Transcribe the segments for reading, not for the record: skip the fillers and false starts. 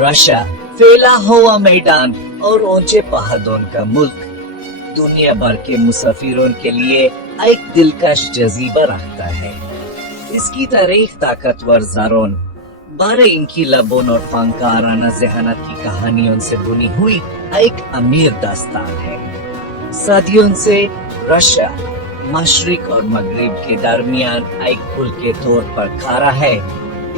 Russia फैला हुआ मैदान और ऊंचे पहाड़ों का मुल्क दुनिया भर के मुसाफिरों के लिए एक दिलकश जजीबा रखता है। इसकी तारीख ताकतवर ज़ारों, बड़े इनकीलाबों और फनकाराना ज़हनत की कहानियों से बुनी हुई एक अमीर दास्तान है। सदियों से रशिया मशरिक और मगरिब के दरमियान एक पुल के तौर पर खड़ा है।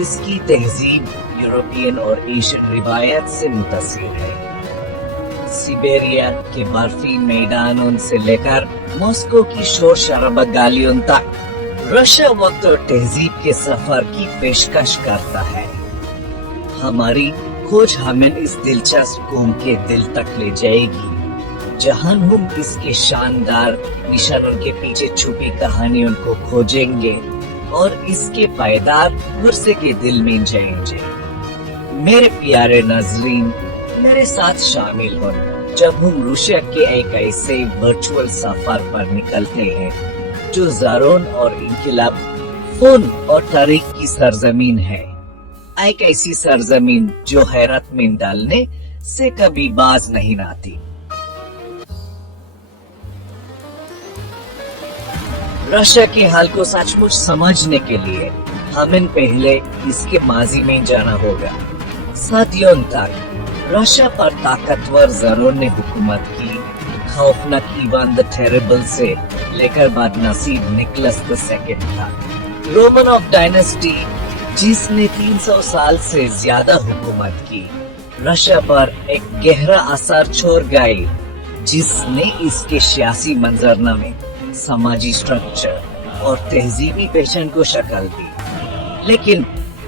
इसकी तहजीब यूरोपियन और एशियन रिवायत से मुतासिर है। सिबेरिया के बर्फी मैदानों से लेकर मॉस्को की शोर शराबा गलियों तक रशिया वक्त और तहजीब के सफर की पेशकश करता है। हमारी खोज हमें इस दिलचस्प कौम के दिल तक ले जाएगी, जहां हम इसके शानदार निशानों के पीछे छुपी कहानियों को खोजेंगे और इसके पायदार गुस्से के दिल में जाएंगे। मेरे प्यारे नाज़रीन, मेरे साथ शामिल हो जब हम रशिया के एक ऐसे वर्चुअल सफर पर निकलते हैं जो ज़ारों और इनकलाब, फन और तारीख की सरजमीन है। एक ऐसी सरजमीन जो हैरत में डालने से कभी बाज नहीं आती। रशिया के हाल को सचमुच समझने के लिए हमें पहले इसके माजी में जाना होगा। सदियों तक रशिया पर ताकतवर ज़ारों ने हुकूमत की। खौफनाक इवान द टेरेबल से लेकर बदनसीब निकोलस II था। रोमन ऑफ डायनेस्टी, जिसने 300 साल से ज्यादा हुकूमत की, रशिया पर एक गहरा असर छोड़ गई, जिसने इसके सियासी मंजरनामे, समाजी स्ट्रक्चर और तहजीबी पहचान को शक्ल दी। लेकिन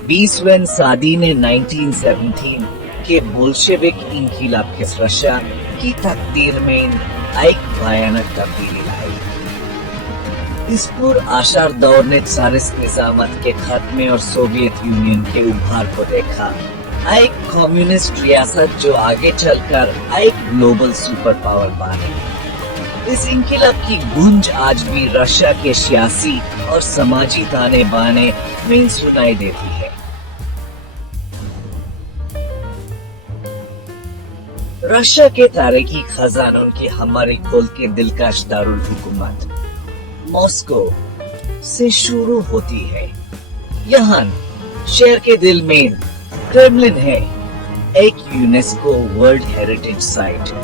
20वीं सदी ने 1917 के बोल्शेविक इनकीलाब के रशिया की तकदीर में एक भयानक तब्दीली लाई। इस पुरअसर दौर ने ज़ारिस्ट निजामत के खत्मे और सोवियत यूनियन के उभार को देखा। एक कम्युनिस्ट रियासत जो आगे चलकर एक ग्लोबल सुपर पावर बनी। इस इनकीलाब की गूंज आज भी रशिया के सियासी और समाजी ताने बाने में सुनाई देती है। रशिया के तारीखी खजानों की हमारी खोल के दिलकश दारुल हुकूमत मॉस्को से शुरू होती है। यहाँ शहर के दिल में क्रेमलिन है, एक यूनेस्को वर्ल्ड हेरिटेज साइट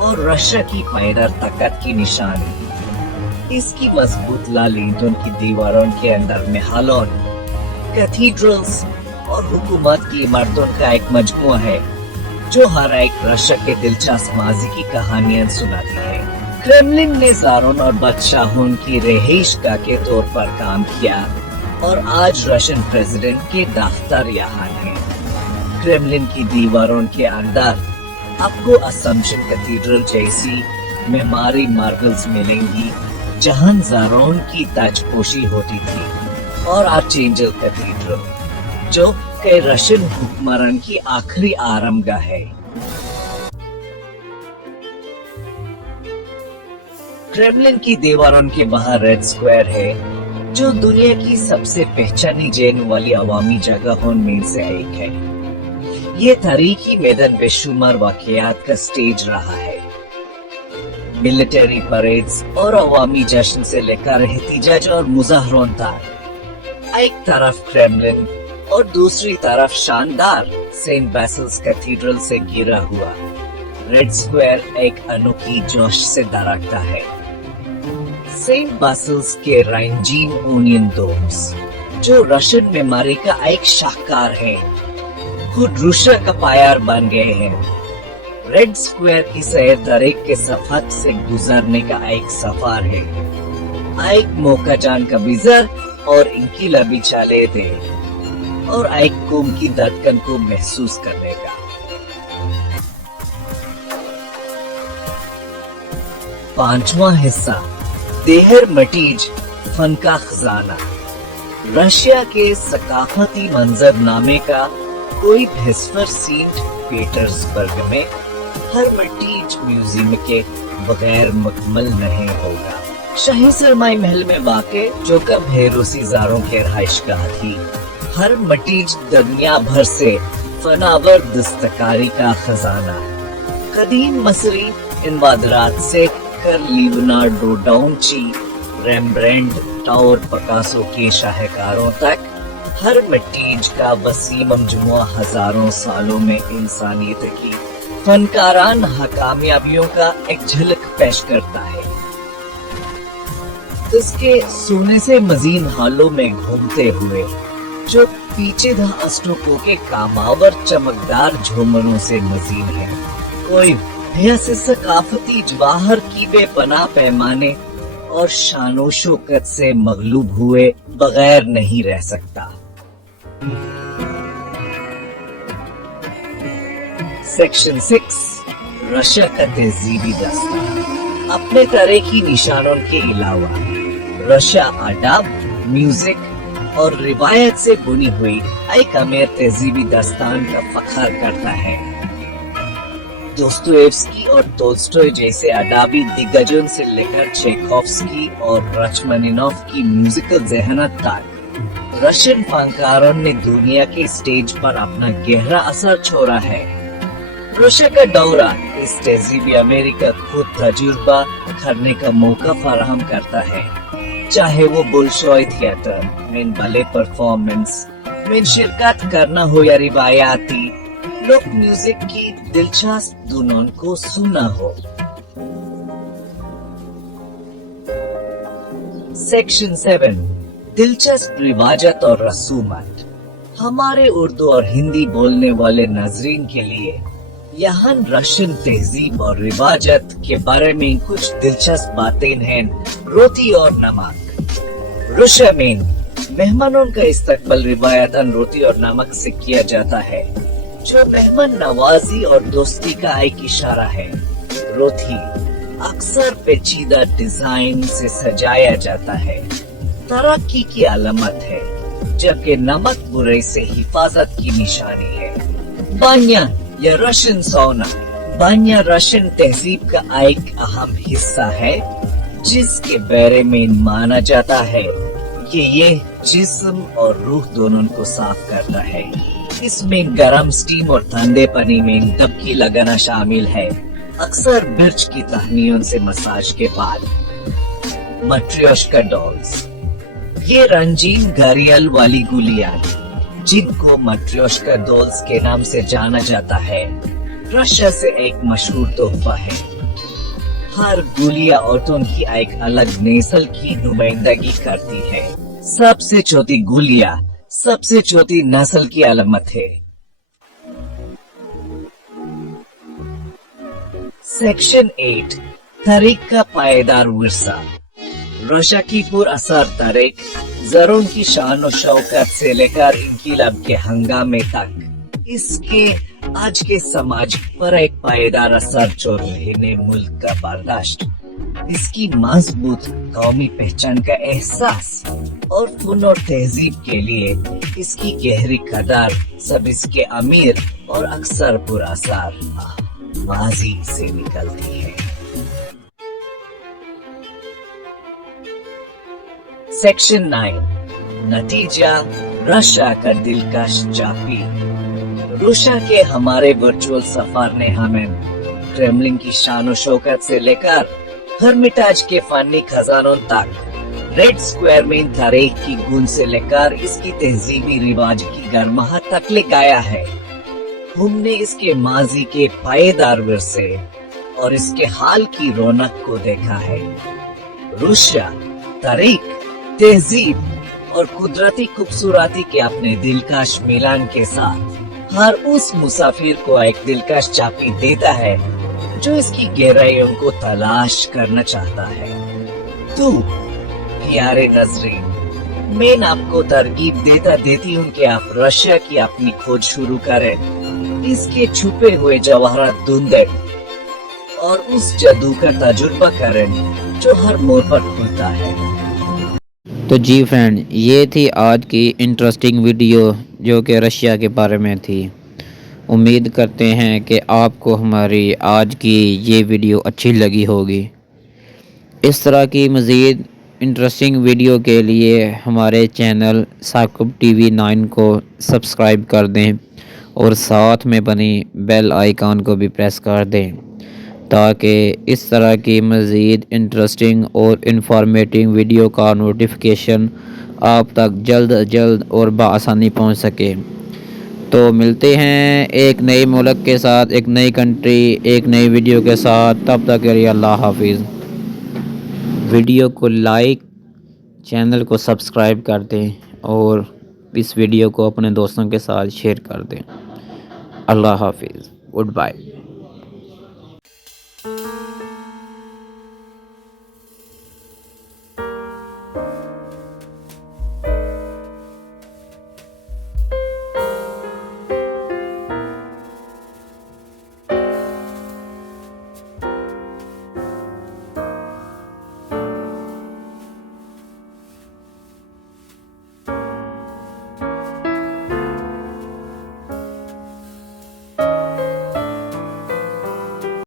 और रशिया की पायदार ताकत की निशानी। इसकी मजबूत लाल ईंटों की दीवारों के अंदर महलों, कैथीड्रल्स और हुकूमत की इमारतों का एक मजमूआ है जो हर एक रशिया के दिलचस्प माजी की कहानियां सुनाती है। क्रेमलिन ने ज़ारों और बादशाहों की रिहाइशगाह के तौर पर काम किया और आज रशियन प्रेसिडेंट के दफ्तर यहाँ है। क्रेमलिन की दीवारों के अंदर आपको असम्पशन कैथीड्रल जैसी मेमारी मार्बल्स मिलेंगी, जहां ज़ारों की ताजपोशी होती थी, और आर्चेंजल कैथीड्रल जो के रशियन हुक्मरान की आखिरी आरामगाह है। क्रेमलिन की दीवारों के बाहर रेड स्क्वायर है, जो दुनिया की सबसे पहचानी जाने वाली अवामी जगहों में से एक है। ये तारीखी मैदान बेशुमार वाकयात का स्टेज रहा है। मिलिट्री परेड्स और अवामी जश्न से लेकर एहतिजाज और मुजाहरों तक। एक तरफ क्रेमलिन और दूसरी तरफ शानदार सेंट बैसिल्स कैथीड्रल से घिरा हुआ रेड स्क्वायर एक अनोखी जोश से धड़कता है। सेंट बैसिल्स के राइनजीन ओनियन डोम्स, जो रशियन मेमारी का एक शाहकार है, खुद रशिया का पायार बन गए हैं। रेड स्क्वायर की सैर दरेक के सफर से गुजरने का एक सफर है, एक मौका जान का बिजर और इनकी लबी चाले थे और एक कौम की धड़कन को महसूस करने का। पांचवा हिस्सा, देहर मटीज फन का खजाना। रशिया के सकाफती मंजरनामे का कोई भेस्पर सेंट पीटर्सबर्ग में हरमिटेज म्यूजियम के बगैर मुकम्मल नहीं होगा। शाही सरमाई महल में वाक़े जो कब है रूसी ज़ारों के रहाइशगाह थी, हर मटीज दुनिया भर से फनावर दस्तकारी का खजाना। कदीम मसरी इन्वादरात से कर लियोनार्डो डाउंची, रेम्ब्रेंट और पिकासो के शाहकारों तक हर मटीज का वसी मजमुआ हजारों सालों में इंसानियत की फनकाराना कामयाबियों का एक झलक पेश करता है। इसके सोने से मजीन हालों में घूमते हुए जो पीछेदा अस्टोकों के कामावर चमकदार झूमरों से मजीन है, कोई भी ऐसे सकाफती जवाहर की बेपनाह पैमाने और शानो शौकत से मगलूब हुए बगैर नहीं रह सकता। सेक्शन 6 रशिया का तहजीबी दास्तान। अपने तारीखी निशानों के अलावा रशिया अदब, म्यूजिक और रिवायत से बुनी हुई एक अमीर तहजीबी दास्तान का फख्र करता है। दोस्तोयेव्स्की और टोल्स्टॉय जैसे अदाबी दिग्गजों से लेकर चेखोव्स्की और रचमानिनोफ की म्यूजिकल ज़हनत तक रशियन फनकारों ने दुनिया के स्टेज पर अपना गहरा असर छोड़ा है। रशिया का दौरा इस तहजीबी अमेरिका खुद तजुर्बा करने का मौका फराहम करता है, चाहे वो बुलशॉय थिएटर में बले परफॉर्मेंस में शिरकत करना हो या रिवायाती लोक म्यूजिक की दिलचस्प धुनों को सुनना हो। सेक्शन 7 दिलचस्प रिवाजत और रसूमात। हमारे उर्दू और हिंदी बोलने वाले नाजरीन के लिए यहाँ रशियन तहजीब और रिवाजत के बारे में कुछ दिलचस्प बातें हैं। रोटी और नमक। रशिया में मेहमानों का इस्तकबाल रिवायतन रोटी और नमक से किया जाता है, जो मेहमान नवाजी और दोस्ती का एक इशारा है। रोटी अक्सर पेचीदा डिजाइन से सजाया जाता है, तरक्की की अलामत है, जबकि नमक बुराई से हिफाजत की निशानी है। बान्या या रशियन सौना। बान्या रशियन तहजीब का एक अहम हिस्सा है, जिसके बारे में माना जाता है कि ये जिस्म और रूह दोनों को साफ करता है। इसमें गरम स्टीम और ठंडे पानी में डुबकी लगाना शामिल है, अक्सर मिर्च की टहनियों से मसाज के बाद। मैट्रियोश्का डॉल्स। ये रंगीन घड़ियाल वाली गुलियां जिनको मैट्रियोश्का डॉल्स के नाम से जाना जाता है, रशिया से एक मशहूर तोहफा है। हर गुलिया औरतों की एक अलग नस्ल की नुमाइंदगी करती है। सबसे छोटी गुलिया सबसे छोटी नस्ल की अलामत है। सेक्शन 8 तारीख का पायदार विरसा। रशिया की पुरअसर तारीख जरों की शान और शौकत से लेकर इनकीलाब के हंगामे तक इसके आज के समाज पर एक पायदार असर छोड़ रहे ने मुल्क का बर्दाश्त, इसकी मजबूत कौमी पहचान का एहसास और फन और तहजीब के लिए इसकी गहरी कदर सब इसके अमीर और अक्सर पुरअसर माजी से निकलती है। सेक्शन 9 नतीजा रशिया का दिलकश चापी। रशिया के हमारे वर्चुअल सफर ने हमें क्रेमलिन की शान शौकत से लेकर हर्मिटाज के फनी खजानों तक, रेड स्क्वायर में तारीख की गूंज से लेकर इसकी तहजीबी रिवाज की गर्माहट तक ले गया है। हमने इसके माजी के पायदार विरसे और इसके हाल की रौनक को देखा है। रशिया तारीख, तहजीब और कुदरती खूबसूरती के अपने दिलकश मिलान के साथ हर उस मुसाफिर को एक दिलकश चापी देता है जो इसकी गहराइयों को तलाश करना चाहता है। तो प्यारे नजरीन, मैं आपको तरगीब देती हूँ कि आप रशिया की अपनी खोज शुरू करें, इसके छुपे हुए जवाहरात ढूंढें और उस जादू का तजुर्बा करें जो हर मोड़ पर खुलता है। तो जी फ्रेंड, ये थी आज की इंटरेस्टिंग वीडियो जो कि रशिया के बारे में थी। उम्मीद करते हैं कि आपको हमारी आज की ये वीडियो अच्छी लगी होगी। इस तरह की मज़ीद انٹرسٹنگ ویڈیو کے لیے ہمارے چینل ثاقب ٹی وی 9 کو سبسکرائب کر دیں اور ساتھ میں بنی بیل آئیکن کو بھی پریس کر دیں تاکہ اس طرح کی مزید انٹرسٹنگ اور انفارمیٹنگ ویڈیو کا نوٹیفیکیشن آپ تک جلد از جلد اور بآسانی پہنچ سکے۔ تو ملتے ہیں ایک نئے ملک کے ساتھ، ایک نئی کنٹری، ایک نئی ویڈیو کے ساتھ۔ تب تک کے لیے اللہ حافظ۔ ویڈیو کو لائک، چینل کو سبسکرائب کر دیں اور اس ویڈیو کو اپنے دوستوں کے ساتھ شیئر کر دیں۔ اللہ حافظ، گڈ بائے۔